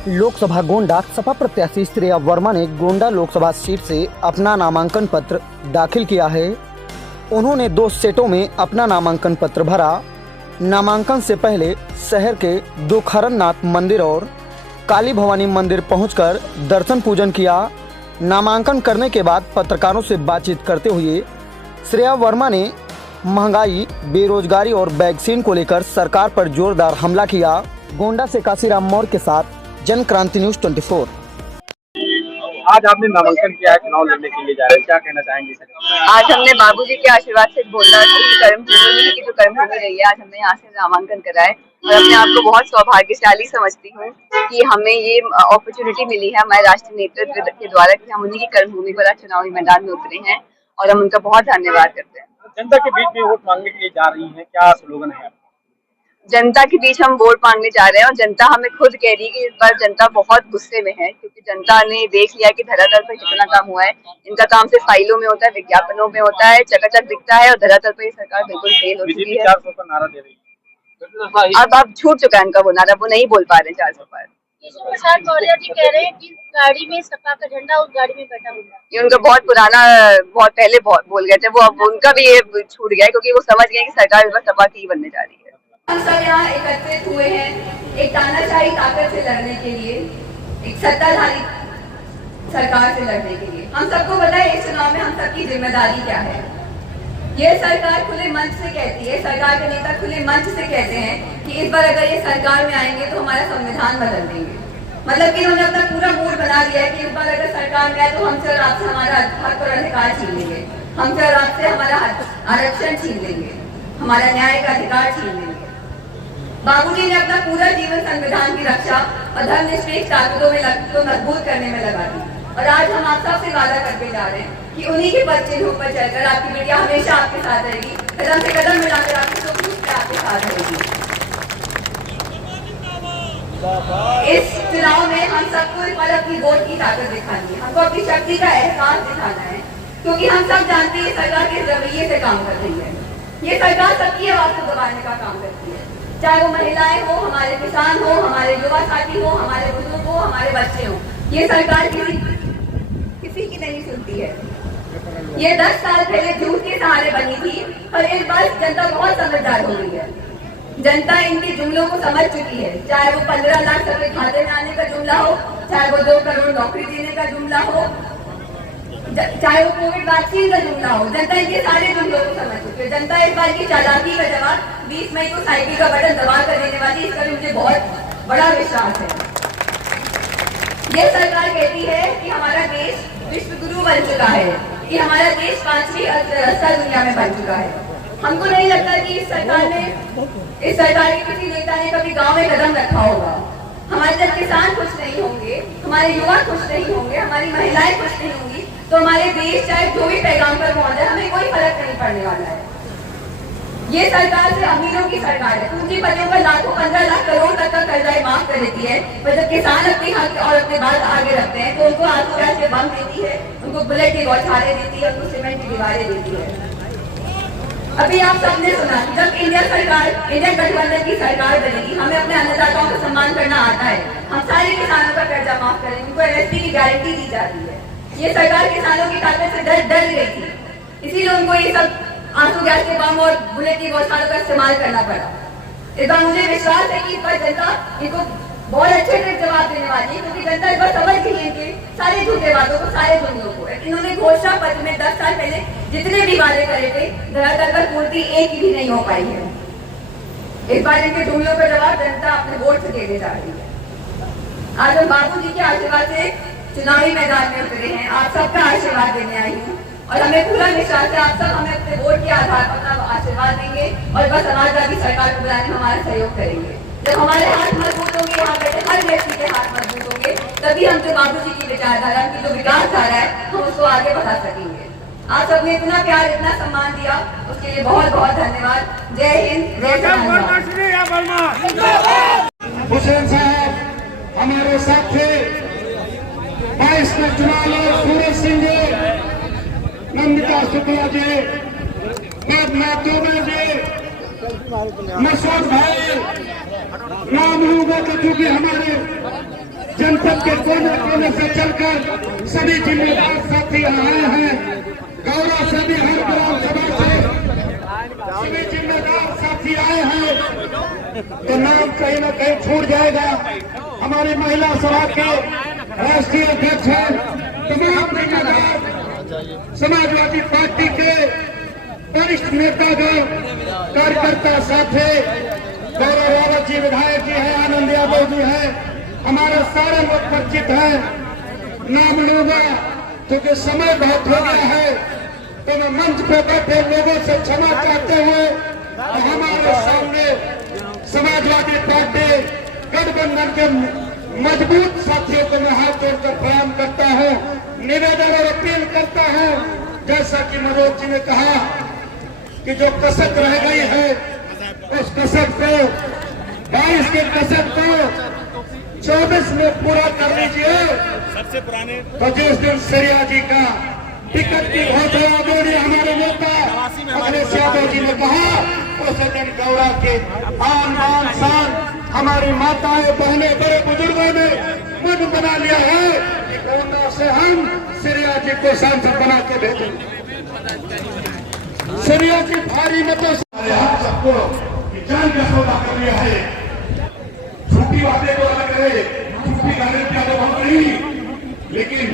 लोकसभा गोंडा सपा प्रत्याशी श्रेया वर्मा ने गोंडा लोकसभा सीट से अपना नामांकन पत्र दाखिल किया है। उन्होंने 2 सेटों में अपना नामांकन पत्र भरा। नामांकन से पहले शहर के दुखरनाथ मंदिर और काली भवानी मंदिर पहुंचकर दर्शन पूजन किया। नामांकन करने के बाद पत्रकारों से बातचीत करते हुए श्रेया वर्मा ने महंगाई, बेरोजगारी और वैक्सीन को लेकर सरकार पर जोरदार हमला किया। गोंडा से काशीराम मौर्य के साथ जन क्रांति न्यूज 24। आज आपने नामांकन किया है, चुनाव लड़ने के लिए जा रहे हैं, क्या कहना चाहेंगे सर? आज हमने बाबूजी के आशीर्वाद से गोंडा की कर्मभूमि की जो कर्मभूमि रही है, आज हमने यहाँ से नामांकन करा है और अपने आप को बहुत सौभाग्यशाली समझती हूँ कि हमें ये अपॉर्चुनिटी मिली है हमारे राष्ट्रीय नेतृत्व के द्वारा कि हम उन्हीं की कर्मभूमि पर चुनावी मैदान में उतरे हैं और हम उनका बहुत धन्यवाद करते हैं। जनता के बीच में वोट मांगने के लिए जा रही है, क्या स्लोगन है? जनता के बीच हम वोट मांगने जा रहे हैं और जनता हमें खुद कह रही है कि इस बार जनता बहुत गुस्से में है, क्योंकि जनता ने देख लिया कि धरातल पर कितना काम हुआ है। इनका काम सिर्फ फाइलों में होता है, विज्ञापनों में होता है, चकाचक दिखता है और धरातल पर ये सरकार बिल्कुल फेल हो चुकी है। 400 का नारा दे रही है। अब छूट चुका है इनका वो नारा, वो नहीं बोल पा रहे 400 पर। प्रसाद मौर्य जी कह रहे हैं कि गाड़ी में सपा का झंडा उस गाड़ी में बैठा हुआ है। ये उनका बहुत पुराना, बहुत पहले बोल गए थे वो, अब उनका भी ये छूट गया है क्योंकि वो समझ गए कि सरकार इस बार सपा की बनने जा रही है। हम सब यहाँ एकत्रित हुए हैं एक तानाशाही ताकत से लड़ने के लिए, एक सत्ताधारी सरकार से लड़ने के लिए। हम सबको पता है इस चुनाव में हम सबकी जिम्मेदारी क्या है। ये सरकार खुले मंच से कहती है, सरकार के नेता खुले मंच से कहते हैं कि इस बार अगर ये सरकार में आएंगे तो हमारा संविधान बदल देंगे। मतलब कि उन्होंने अपना पूरा मूड बना दिया है कि इस बार अगर सरकार में आए तो हमसे और आपसे हमारा हक और अधिकार छीन लेंगे, हमसे और आपसे हमारा आरक्षण छीन लेंगे, हमारा न्याय का अधिकार छीन लेंगे। बाबूजी ने अपना पूरा जीवन संविधान की रक्षा और धर्मनिरपेक्ष ताकतों में को मजबूत करने में लगा दी और आज हम आप सबसे वादा करके जा रहे हैं कि उन्हीं के पद चिन्हों पर चलकर आपकी बेटियां हमेशा आपके साथ रहेगी, कदम से कदम मिलाकर आपकी सुख दुख में आपके साथ रहेगी। इस चुनाव में हम सबको इस बार अपनी वोट की ताकत दिखानी है, हमको अपनी शक्ति का एहसास दिखाना है, क्योंकि हम सब जानते हैं सरकार किस रवैये से काम कर रही है। ये सरकार सबकी आवाज को दबाने का काम करती है, चाहे वो महिलाएं हो, हमारे किसान हो, हमारे युवा साथी हो, हमारे बुजुर्ग हो, हमारे बच्चे हो। ये सरकार किसी की नहीं सुनती है। ये 10 साल पहले झूठ के सहारे बनी थी और इस बार जनता बहुत समझदार हो गई है। जनता इनके जुमलों को समझ चुकी है, चाहे वो 15 लाख सबके खाते में आने का जुमला हो, चाहे वो 2 करोड़ नौकरी देने का जुमला हो, चाहे वो कोविड वैक्सीन का जुमला हो। जनता इनके सारे जुमलों को समझ चुकी है। जनता इस बार की चालाकी का जवाब 20 मई को साइकिल का बटन दबा कर देने वाली, इसका भी मुझे बहुत बड़ा विश्वास है। ये सरकार कहती है कि हमारा देश विश्व गुरु बन चुका है, कि हमारा देश 5वीं अर्थव्यवस्था दुनिया में बन चुका है। हमको नहीं लगता कि इस सरकार के किसी नेता ने कभी गांव में कदम रखा होगा। हमारे जब किसान खुश नहीं होंगे, हमारे युवा खुश नहीं होंगे, हमारी महिलाएं खुश नहीं होंगी, तो हमारे देश चाहे जो भी पैगाम पर पहुंचे हमें कोई फर्क नहीं पड़ने वाला है। ये सरकार से अमीरों की सरकार है, पूंजीपतियों का लाखों 15 लाख करोड़ तक का कर्जा माफ कर देती है, पर जब किसान अपने हक और अपने बात आगे रखते हैं तो उनको आंसू गैस के बम देती है, उनको बुलेट की बौछारें देती है, उनको सीमेंट की दीवारें देती है। अभी आप सबने सुना कि जब इंडिया गठबंधन की सरकार बनेगी, हमें अपने अन्नदाताओं को सम्मान करना आता है, हम सारे किसानों का कर्जा माफ करेंगे, उनको MSP की गारंटी दी जाती है। ये सरकार किसानों की ताकत से डर गई थी, इसीलिए उनको ये सब आंसू गैस के बम और बुलेट की बौछारों का इस्तेमाल करना पड़ा। इस बार मुझे विश्वास है कि इस बार जनता इनको बहुत अच्छे से जवाब देने वाली है, क्योंकि जनता इस बार समझ गई है इनके सारे झूठे वादों को, सारे जुमलों को। इन्होंने घोषणा पत्र में 10 साल पहले जितने भी वादे करे थे, धरातल पर पूर्ति एक भी नहीं हो पाई है। इस बार इनके जुमलों का जवाब जनता अपने वोट से देने जा रही है। आज हम बाबूजी के आशीर्वाद से चुनावी मैदान में उतरे हैं, आप सबका आशीर्वाद देने आई हूँ और हमें पूरा विश्वास है आप सब हमें अपने वोट के आधार पर अपना आशीर्वाद देंगे और बस समाजवादी सरकार को बुलाने में हमारा सहयोग करेंगे। जब हमारे हाथ मजबूत होंगे, यहाँ बैठे हर व्यक्ति के हाथ मजबूत होंगे, तभी हम जो बाबूजी की विचारधारा की जो विकासधारा है हम उसको आगे बढ़ा सकेंगे। आप सबने इतना प्यार, इतना सम्मान दिया, उसके लिए बहुत बहुत धन्यवाद। जय हिंद, जय हुसैन साहब हमारे साथ थे, 22 में चुनाव लड़े सूरज सिंह जी, नंदिता शुक्ला जी, मसूद भाई, नाम लूंगा तो क्योंकि हमारे जनपद के कोने कोने से चलकर सभी जिम्मेदार साथी आए हैं। गौरव से भी हर ग्राम सभा से सभी जिम्मेदार साथी आए हैं, तो नाम कहीं न कहीं छूट जाएगा। हमारी महिला सभा के राष्ट्रीय अध्यक्ष हैं, तमाम जिम्मेदार समाजवादी पार्टी के वरिष्ठ नेतागण, कार्यकर्ता साथी, गौरव रावत जी विधायक जी है, आनंद यादव जी है, हमारे सारे लोग परिचित हैं। नाम लूंगा क्योंकि समय बहुत हो गया है, तो मैं मंच पे बैठे लोगों से क्षमा चाहते हुए हमारे सामने समाजवादी पार्टी गठबंधन के मजबूत साथियों को मैं हाथ जोड़कर प्रणाम करता हूं, निवेदन और अपील करता हूं। जैसा कि मनोज जी ने कहा कि जो कसक रह गई है उस कसक को 22 के कसक को 24 में पूरा कर लीजिए। सबसे पुराने तो जिस दिन सिरिया जी का टिकट की घोषणा आदरणीय हमारे नेता अखिलेश यादव जी ने कहा, उस दिन गौरा के आन बान शान हमारी माताएं बहने बड़े बुजुर्गों ने मन बना लिया है कि गोंडा से हम सिरिया जी को सांसद बना के भेजेंगे। सिरिया जी भारी मतों से हम सबको जान का सौदा कर लिया है। झूठी बातें तो अलग रहे, झूठी गारंटियां तो हम नहीं, लेकिन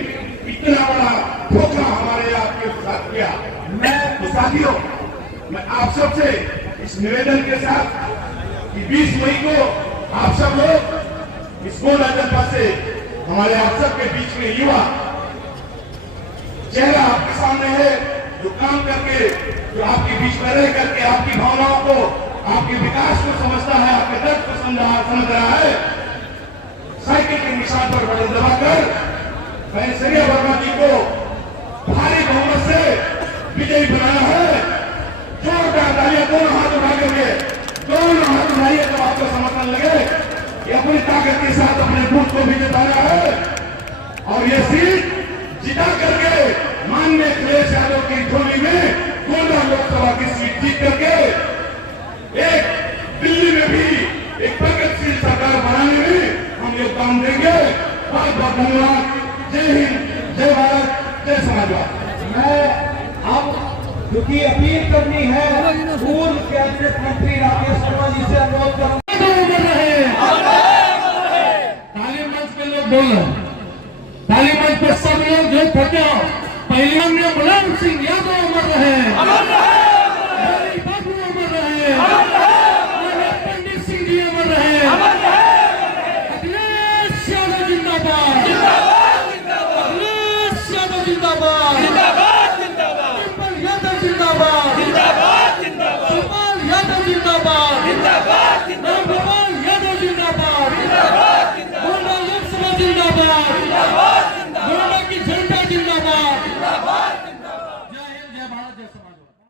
इतना बड़ा धोखा हमारे आपके साथ किया। मैं साथियों, मैं आप सबसे इस निवेदन के साथ कि 20 मई को आप सब लोग इस गोंडा जनपद से हमारे आप सब के बीच में युवा चेहरा आपके सामने है, जो काम करके, जो आपके बीच में रह करके आपकी भावनाओं को, आपके विकास को समझता है, आपके दर्द को समझ रहा है। साइकिल के निशान पर बटन दबाकर मैंने सिरिया वर्मा जी को भारी बहुमत से विजयी बनाया है। जोरदार तालियां, दोनों हाथ उठा के, दोनों हाथ उठाइए तो आपको समर्थन लगे। ये अपनी ताकत के साथ अपने बूथ को भी जिताया है और ये सीट जिता करके माननीय अखिलेश यादव की झोली में गोंडा लोकसभा की सीट जीत करके एक दिल्ली में भी एक प्रगतिशील सरकार बनाने में हम योगदान देंगे। बहुत बहुत धन्यवाद। जय हिंद, जय भारत, जय समाजवाद। मैं अब क्योंकि अपील करनी है पूर्व कैबिनेट मंत्री राकेश शर्मा जी से अनुरोध कर ताली मंच पे लोग बोलो, ताली मंच पे सब लोग जो थके पहले मुलायम सिंह यादव अमर रहे।